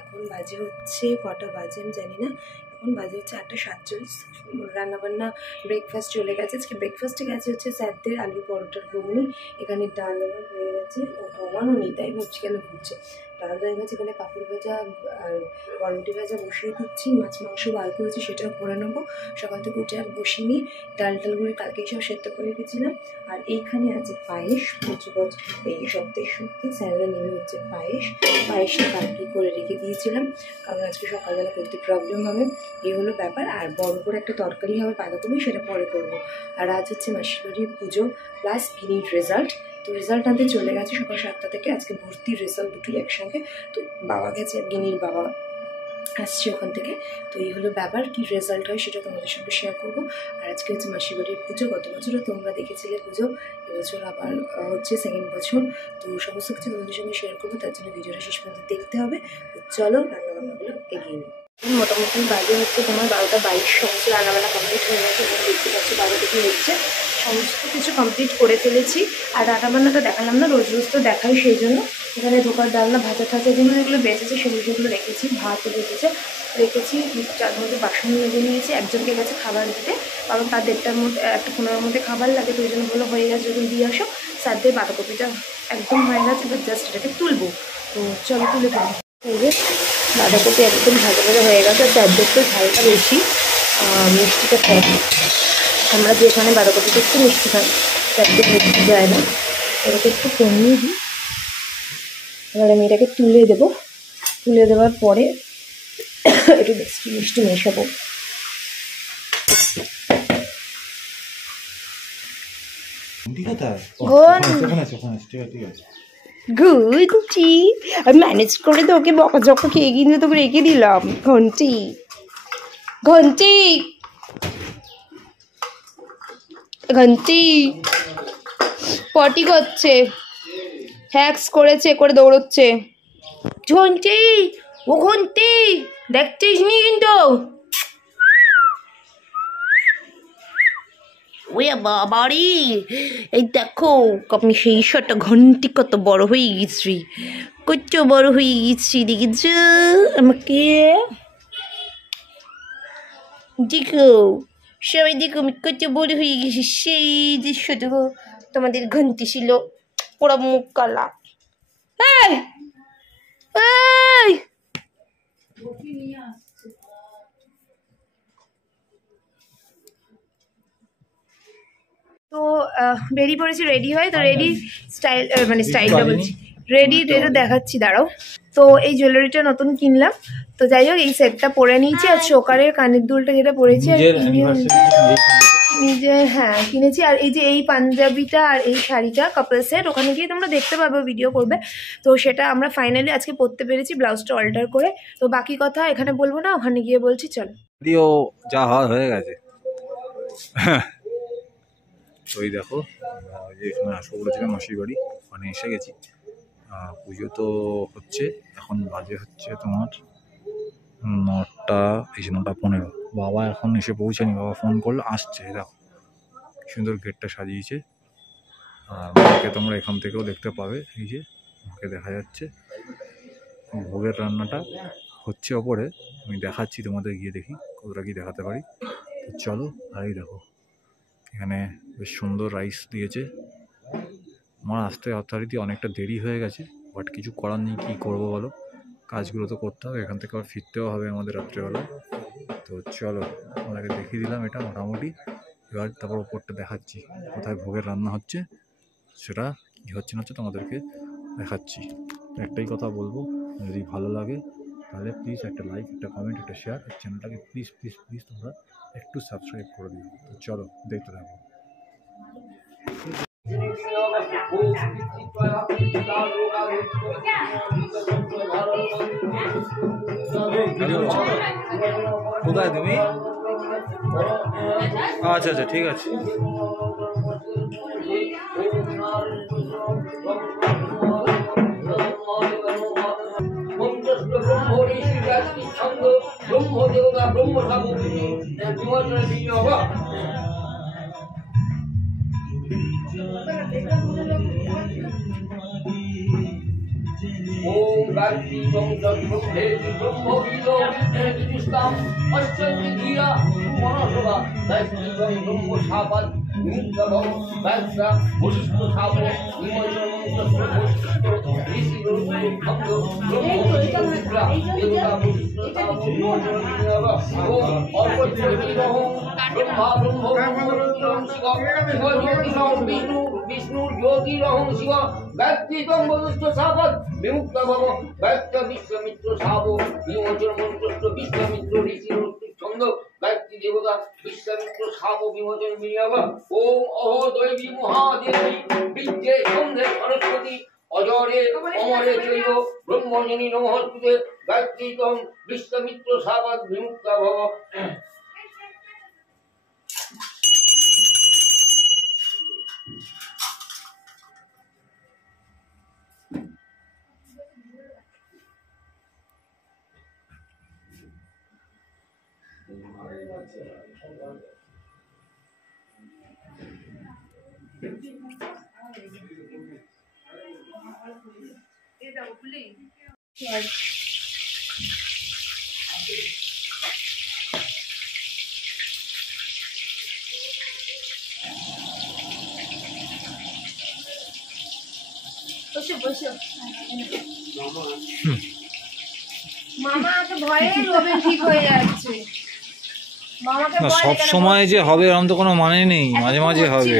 এখন বাজে হচ্ছে কটা বাজে আমি জানি না, এখন বাজে হচ্ছে 8:47। রান্নাবান্না ব্রেকফাস্ট চলে গেছে। আজকে ব্রেকফাস্টে গেছে হচ্ছে স্যারদের আলু পরোটার ঘুগনি। এখানে ডাল আমার হয়ে গেছে, ও কমানো নেই তাই ভাবছি কেন ঘুরছে। ডাল হয়ে গেছে, এখানে পাপড় ভাজা আর বরবটি ভাজা বসিয়ে দিচ্ছি। মাছ মাংস বার করেছি, সেটাও করে নেবো। সকাল থেকে উঠে আর বসিনি, ডালগুলো কালকেই সব সেদ্ধ করে রেখেছিলাম। আর এইখানে আছে পায়েস, পচুপচ এই সপ্তাহে সত্যি স্যাররা নেমে হচ্ছে পায়েসটা কালকে করে রেখে দিয়েছিলাম, কারণ আজকে সকালবেলা করতে প্রবলেম হবে। এই হলো ব্যাপার। আর বড় করে একটা তরকারি হবে বাঁধাকপি, সেটা পরে করবো। আর আজ হচ্ছে মাসির বাড়ির পুজো প্লাস গিনির রেজাল্ট। তো রেজাল্ট আনতে চলে গেছে সকাল 7টা থেকে। আজকে ভর্তির রেজাল্ট দুটোই একসঙ্গে। তো বাবা গেছে, গিনির বাবা আসছে ওখান থেকে। তো এই হলো ব্যাপার, কি রেজাল্ট হয় সেটা তোমাদের সঙ্গে শেয়ার করবো। আর আজকে হচ্ছে মাসির বাড়ির পুজো। গত বছরও তোমরা দেখেছিলে পুজো, এবছর আবার হচ্ছে সেকেন্ড বছর। তো সমস্ত কিছু তোমাদের সঙ্গে শেয়ার করবো, তার জন্য ভিডিওটা শেষ পর্যন্ত দেখতে হবে। তো চলো রান্নাবান্নাগুলো এগিয়ে নিই। মোটামুটি বাজে হচ্ছে তোমার 12:22, সমস্ত রান্নাবান্না কমপ্লিট হয়ে গেছে। এবং দেখতে পাচ্ছি বাবা দেখে হচ্ছে সমস্ত কিছু কমপ্লিট করে ফেলেছি। আর রান্নাবান্নাটা দেখালাম না, রোজ রোজ তো দেখাই, সেই জন্য এখানে ধোকার ডালনা ভাজা টাজা যেগুলো বেঁচেছে সেগুলো রেখেছি। ভাতও রেখেছি, চার মধ্যে বাসন মেজে নিয়েছি। একজনকে গেছে খাবার দিতে, কারণ তার 1:30টার মধ্যে 1:15-র মধ্যে খাবার লাগে। তো ওই জন্য বলো হয়ে গেছে, যখন দিয়ে আসো। স্যারদের বাঁধাকপিটা একদম হয়ে গেছে, এবার জাস্ট এটাকে তুলবো। তো চলো তুলে ফেলি। এই যে বাঁধাকপি একদম ভাজা হয়ে গেছে। স্যারদের তো ঝালটা বেশি, মিষ্টিটা কম। আমরা যেখানে বাঁধাকপিটা একটু মিষ্টি খাই, স্যারদের মিষ্টি যায় না, এটাকে একটু কমিয়ে দিই। এবার আমি এটাকে তুলে দেবো। তুলে দেওয়ার পরে একটু মিষ্টি মেশাবো। ঘন্টি আমি ম্যানেজ করে তোকে বকাঝকা খেয়ে কিন্তু তোকে রেখে দিলাম। ঘন্টি ঘন্টি ঘন্টি পটি করছে, হ্যাক্স করেছে, করে দৌড়চ্ছে। ঘন্টি ও ঘন্টি দেখছিস নি কিন্তু? ওই বাবারি, এই দেখো আপনি সেই শটটা ঘন্টি কত বড় হয়ে গেছি, কত বড় হয়ে গেছি দেখেছ আমাকে। দেখো সবাই দেখো আমি কত বড় হয়ে গেছি। সেই দৃশ্যটা তোমাদের ঘন্টি ছিল পুরো মুখ কালা। তো বেরিয়ে পড়েছি রেডি হয়। তো রেডি স্টাইল মানে স্টাইলটা বলছি, রেডি এটা দেখাচ্ছি দাঁড়াও। তো এই জুয়েলারিটা নতুন কিনলাম। তো যাই হোক এই সেটটা পরে নিয়েছি। আর চোকারের কানের দুলটা যেটা পরেছি আর নিজে হ্যাঁ কিনেছি। আর এই যে এই পাঞ্জাবিটা আর এই শাড়িটা কাপল সেট, ওখানে গিয়ে তোমরা দেখতে পাবে, ভিডিও করবে। তো সেটা আমরা ফাইনালি আজকে পরতে পেরেছি, ব্লাউজটা অল্টার করে। তো বাকি কথা এখানে বলবো না, ওখানে গিয়ে বলছি। চলো, যা হয়ে গেছে। ওই দেখো যে এখানে আসবো বলেছিলাম মাসির বাড়ি, ওখানে এসে গেছি। পুজো তো হচ্ছে, এখন বাজে হচ্ছে তোমার 9টা, এই 9:15। বাবা এখন এসে পৌঁছায়নি, বাবা ফোন করলো, আসছে। দেখো সুন্দর গেটটা সাজিয়েছে। আর মাকে তোমরা এখান থেকেও দেখতে পাবে, এই যে মাকে দেখা যাচ্ছে। ভোগের রান্নাটা হচ্ছে ওপরে, আমি দেখাচ্ছি তোমাদের, গিয়ে দেখি কতটা কি দেখাতে পারি। তো চলো। আর এই দেখো এখানে বেশ সুন্দর রাইস দিয়েছে। আমার আসতে যথারীতি অনেকটা দেরি হয়ে গেছে, বাট কিছু করার নেই, কী করবো বলো, কাজগুলো তো করতে হবে। এখান থেকে আবার ফিরতেও হবে আমাদের রাত্রেবেলা। তো চলো আমাদেরকে দেখিয়ে দিলাম এটা মোটামুটি। এবার তারপর ওপরটা দেখাচ্ছি কোথায় ভোগের রান্না হচ্ছে, সেটা কী হচ্ছে না হচ্ছে তোমাদেরকে দেখাচ্ছি। একটাই কথা বলবো, যদি ভালো লাগে তাহলে প্লিজ একটা লাইক, একটা কমেন্ট, একটা শেয়ার, আর চ্যানেলটাকে প্লিজ প্লিজ প্লিজ তোমরা একটু সাবস্ক্রাইব করে দিও। তো চলো দেখতে থাকো। কোথায় তুমি? আচ্ছা আচ্ছা ঠিক আছে। ব্রহ্মদেবতা ব্রহ্ম সাগরী ওম গায়ত্রী ব্রহ্মে ব্রহ্মবিদো বিষ্ণুস্তাম অষ্টমী ধিয়া মনসভা গায়ত্রী ব্রহ্ম সাপাদ নিত্যভব গায়ত্রা বশিষ্ঠ সাপো নিমন্ত্রণ মন্ত্র ঋষি ব্রহ্মভঙ্গ ব্রহ্মবিদ্রা দেবতা বশিষ্ঠ সাপো নিমন্ত্রণ ওম অর্পজ্যোতিরহং ব্রহ্মা ব্রহ্ম বিষ্ণু বিষ্ণু জ্যোতিরহং শিব গায়ত্রী বশিষ্ঠ সাপদ বিমুক্ত ভব গায়ত্রী বিশ্বমিত্র সাপ বিমোচন মন্ত্রস্থ বিশ্বমিত্র ঋষি ছন্দ গায়ত্রী দেবতা বিশ্বমিত্র সাপ বিমোচন বিনিয়োগ ওম অহ দৈবী মহাদেবী বিদ্যে সন্ধে সরস্বতী অজরে অমরে চৈব ব্রহ্মজনী নমস্তুতে গায়ত্রী বিশ্বমিত্র সাপদ বিমুক্ত ভব। মামাকে ভয়ে রবে ঠিক হয়ে যাচ্ছে। না সব সময় যে হবে এরকম তো কোনো মানে নেই, মাঝে মাঝে হবে।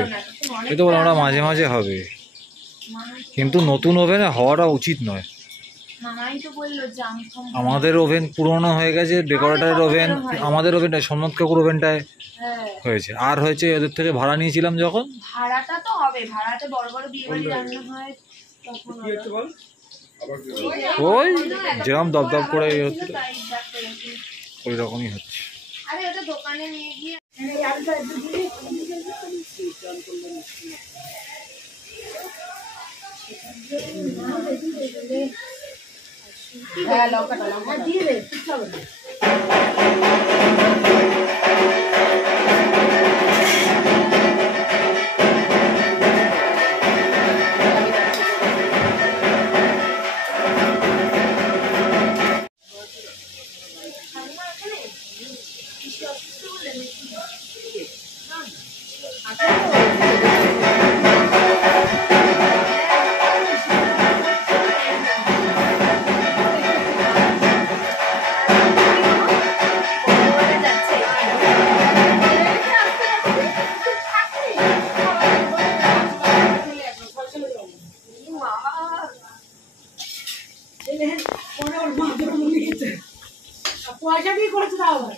এই তো বললাম ওরা মাঝে মাঝে হবে, কিন্তু নতুন ওভেনে হওয়াটা উচিত নয়। আমাদের ওভেন পুরনো হয়ে গেছে, ডেকোরেটরের ওভেন, আমাদের ওভেনটায় সোমনাথ কাকুর ওভেনটায় হয়েছে। আর হয়েছে ওদের থেকে ভাড়া নিয়েছিলাম যখন, ভাড়াটা তো হবে, ভাড়াতে বড় বড় বিয়ে বাড়ি রান্না হয় তখন ওই যেরকম দপদপ করে হচ্ছে ওই রকমই হচ্ছে। আরে ওটা দোকানে নিয়ে গিয়ে হ্যাঁ লঙ্কাটা দিয়ে দে, কিছু হবে না। পয়সা দিয়ে করেছে তাও আবার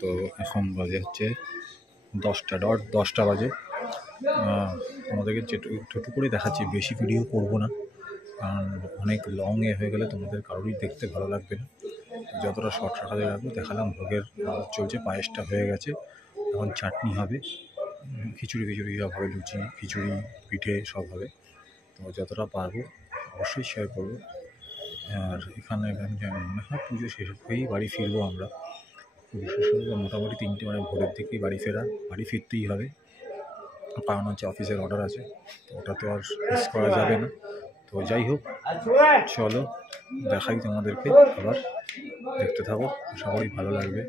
তো এখন বাজে হচ্ছে 10টা বাজে। তোমাদেরকে যেটুকু করে দেখাচ্ছি, বেশি ভিডিও করব না, কারণ অনেক লং হয়ে গেলে তোমাদের কারোরই দেখতে ভালো লাগবে না। যতটা শর্ট রাখাতে রাখবো। দেখালাম ভোগের চলছে, পায়েসটা হয়ে গেছে, এখন চাটনি হবে, খিচুড়ি সব হবে, লুচি খিচুড়ি পিঠে সব হবে। তো যতটা পারবো অবশ্যই শেয়ার করবো। আর এখানে মনে হয় পুজো শেষ হয়েই বাড়ি ফিরবো আমরা। পুজো শেষ হয়ে মোটামুটি 3টে, মানে ভোরের দিকেই বাড়ি ফিরতেই হবে, কারণ হচ্ছে অফিসের অর্ডার আছে, তো ওটা তো আর মিস করা যাবে না। তো যাই হোক, চলো দেখাই তোমাদেরকে, আবার দেখতে থাকো, আশা করি ভালো লাগবে।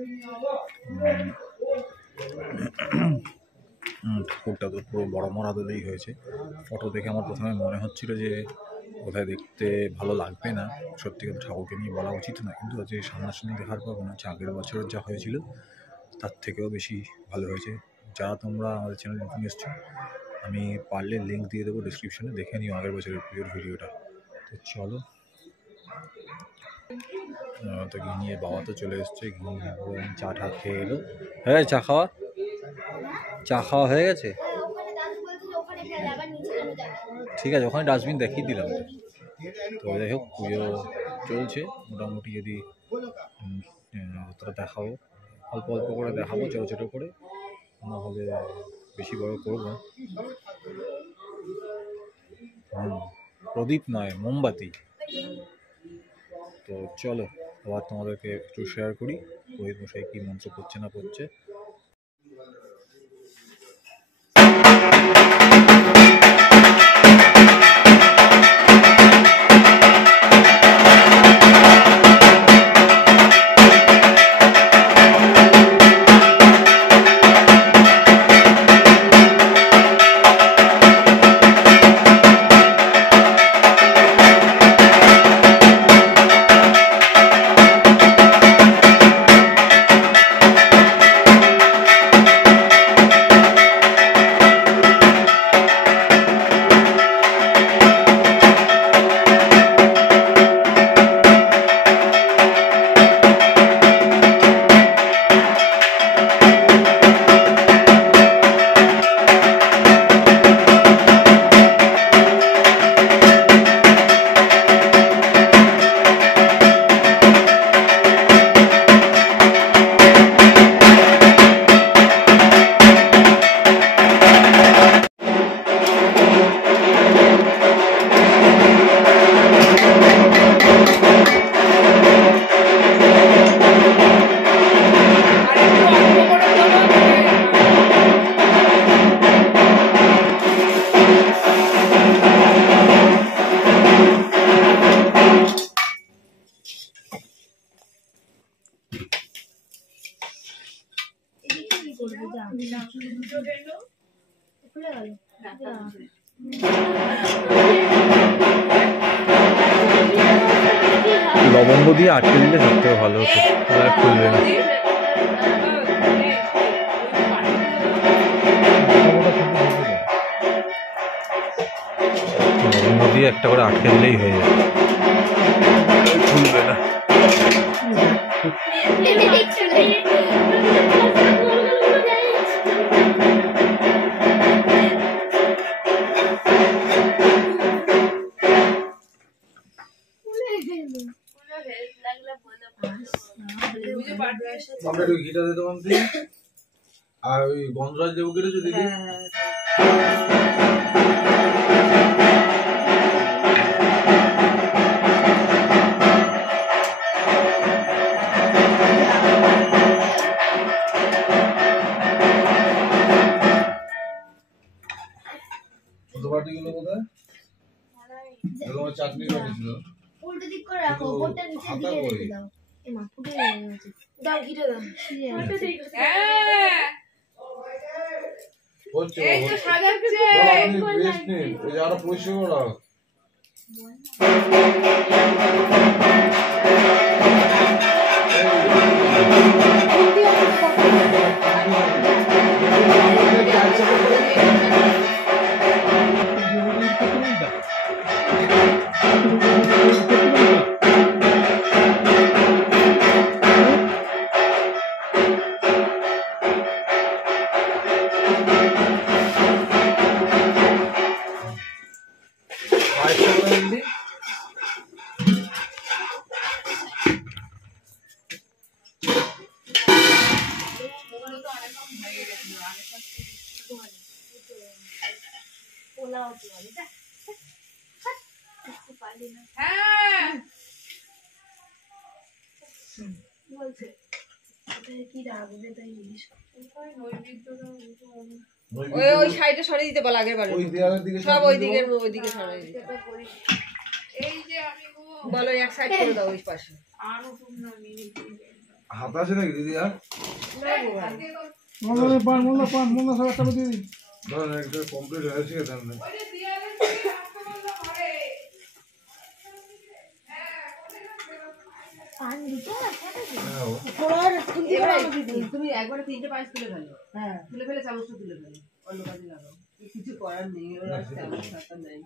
ঠাকুরটা তো পুরো বড় মরা দলেই হয়েছে। ফটো দেখে আমার প্রথমে মনে হচ্ছিল যে কোথায় দেখতে ভালো লাগবে না, সত্যি কথা ঠাকুরকে নিয়ে বলা উচিত না, কিন্তু যে সামনাসামনি দেখার পর মনে হচ্ছে আগের বছরের যা হয়েছিল তার থেকেও বেশি ভালো হয়েছে। যারা তোমরা আমাদের চ্যানেল নতুন এসছো, আমি পারলে লিঙ্ক দিয়ে দেবো ডিসক্রিপশনে, দেখে নিও আগের বছরের পুজোর ভিডিওটা। তো চলো, তো ঘিনিয়ে বাবা তো চলে এসছে, চা টা খেয়ে এলো। হ্যাঁ, চা খাওয়া হয়ে গেছে? ঠিক আছে, ওখানে ডাস্টবিন দেখিয়ে দিলাম। তো যাই হোক, পুজো চলছে মোটামুটি, যদি অতটা দেখাবো অল্প অল্প করে দেখাবো, ছোটো ছোটো করে, নাহলে বেশি বড় করবো না। প্রদীপ নয়, মোমবাতি। তো চলো আবার তোমাদেরকে একটু শেয়ার করি পুরোহিত মশাই কি মন্ত্র করছে না করছে। লবঙ্গ দিয়ে আটকে দিলে সবথেকে ভালো হতো, আর খুলবে না। লবঙ্গ দিয়ে একটা করে আটকে দিলেই হয়ে যাবে, খুলবে না। আমরা একটু ঘিটা দিতে পারছি, আর ওই গন্ধরাজ দেবো কেটেছো দিদি। চাটনি বানিয়েছিল, উল্টো দিক করে রাখো, ওপরটা নিচের দিকে রেখে দাও। এমা ফুটে গেছে, দাও ঘিটা দাও। এই তো সাজাচ্ছে, বেস্ট নেই, ওই যারা পরিষ্কার করা। ওই সাইডে সরিয়ে দিতে বল, আগের বারে সব ওইদিকে সরিয়ে দিতে বলো, এক সাইড করে দাও ওই পাশে। হাত আছে নাকি দিদি? আর কমপ্লিট হয়েছে তুমি একবারে 3টে পায়েস তুলে ফেলো, হ্যাঁ তুলে ফেলে চামচটা তুলে ফেলো, অন্য কাজে লাগাও, কিছু করার নেই, ওরা চামচ হাতে নেই।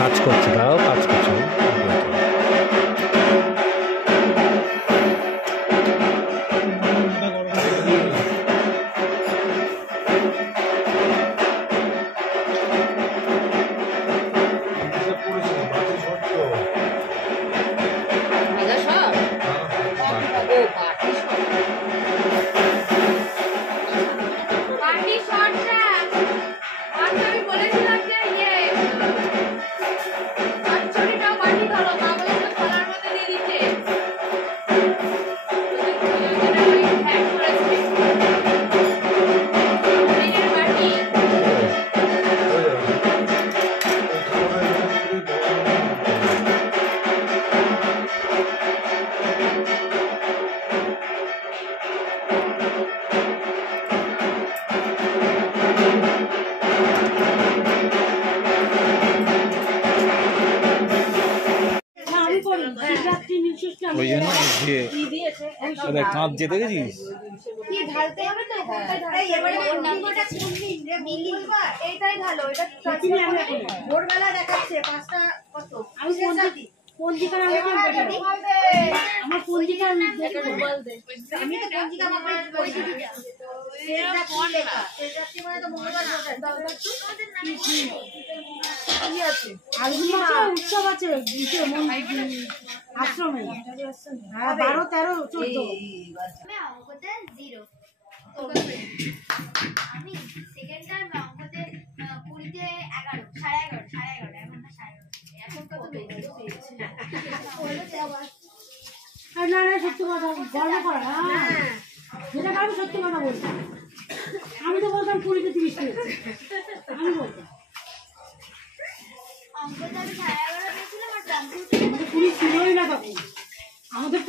কাজ করছে, তারাও কাজ করছে। ওই জন্য কাঁদছে দেখেছিস? কি ঢালতে হবে তো? এবারে এইটাই ভালো। এটা ভোরবেলা দেখাচ্ছে 5টা কত? আমি পঞ্জিকা আমার পঞ্জিকা আমি তো পঞ্জিকা মাপাই পয়সা দিই। এটা কোন লেখা? এটা কি মানে তো মঙ্গলবার কি আছে? আলগুন মাসে উৎসব আছে আশ্রমে 12, 13, 14। অঙ্কতে 0। আমি সেকেন্ড টাইম অঙ্কতে 20-তে 11, 11:30 এখন না 11:30 এখন কত পেয়েছি? আর না সত্যি কথা গর্ব করা না, যেটা আমি সত্যি কথা বলছি। আমি তো বলতাম 20-তে 30 পেয়েছি, আমি বলতাম অঙ্কতে আমি 11:30 পেয়েছিলাম আর কম্পিউটারে 20 ছিলই না তখন আমাদের।